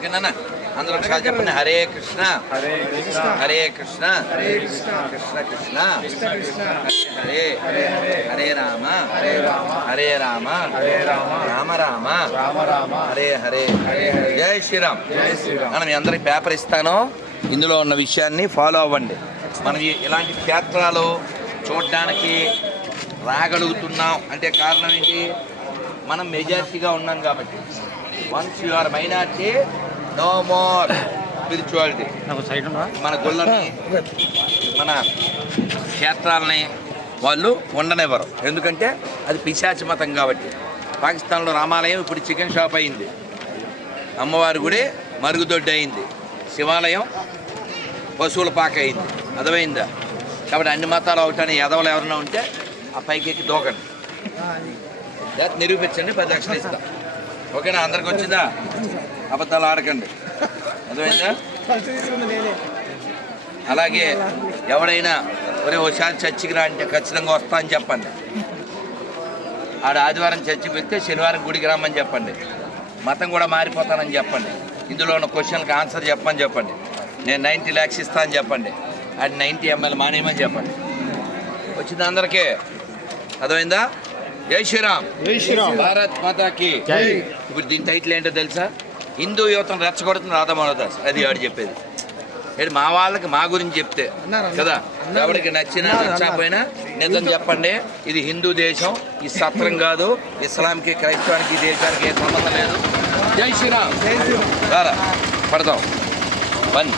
ఓకేనా అందరూ ఒకసారి చెప్పండి. హరే కృష్ణ. హరే కృష్ణ. హరే కృష్ణ. కృష్ణ. కృష్ణ హరే హరే రామ. హరే రామ. హరే రామ. హరే రామ. హరే హరే. జై శ్రీరామ్. మనం మీ అందరికి పేపర్ ఇస్తాను. ఇందులో ఉన్న విషయాన్ని ఫాలో అవ్వండి. మనం ఇలాంటి క్షేత్రాలు చూడడానికి రాగలుగుతున్నాం. అంటే కారణం ఏంటి? మనం మెజారిటీగా ఉన్నాం కాబట్టి. Once you are minority no more spirituality మన గుళ్ళని మన క్షేత్రాలని వాళ్ళు ఉండనివ్వరు. ఎందుకంటే అది పిశాచి మతం కాబట్టి. పాకిస్తాన్లో రామాలయం ఇప్పుడు చికెన్ షాప్ అయింది. అమ్మవారి గుడి మరుగుదొడ్డి అయింది. శివాలయం పశువుల పాక అయింది. అర్థమైందా? కాబట్టి అన్ని మతాలు ఒకటని ఎదవలు ఎవరైనా ఉంటే ఆ పైకి ఎక్కి దూకండి నిరూపించండి పది లక్షలు ఇస్తాం. ఓకేనా? అందరికి వచ్చిందా? అబద్ధాలు ఆడకండి. అర్థమైందా? అలాగే ఎవడైనా ఒరే ఒకసారి చర్చికి రా అంటే ఖచ్చితంగా వస్తా అని చెప్పండి. ఆడ ఆదివారం చర్చికి వెళ్తే శనివారం గుడికి రమ్మని చెప్పండి. మతం కూడా మారిపోతానని చెప్పండి. ఇందులో ఉన్న క్వశ్చన్కి ఆన్సర్ చెప్పమని చెప్పండి. నేను నైంటీ ల్యాక్స్ ఇస్తా అని చెప్పండి. అది నైంటీ ఎంఎల్ మానేయమని చెప్పండి. వచ్చింది అందరికీ. అర్థమైందా? జై శ్రీరామ్. జై శ్రీరామ్. భారత్ మాతాకి. ఇప్పుడు దీని టైటిల్ ఏంటో తెలుసా? హిందూ యువతను రెచ్చగొడుతున్న రాధామోహనదాస్ అది ఆడు చెప్పేది. ఏంటి మా వాళ్ళకి మా గురించి చెప్తే. కదా? ఎవరికి నచ్చినా నచ్చకపోయినా నిజం చెప్పండి. ఇది హిందూ దేశం ఇది సత్రం కాదు. ఇస్లాంకి క్రైస్తవానికి ఈ దేశానికి ఏ సంబంధం లేదు. జై శ్రీరామ్. జై శ్రీరామ్ రారా పడతాం. వన్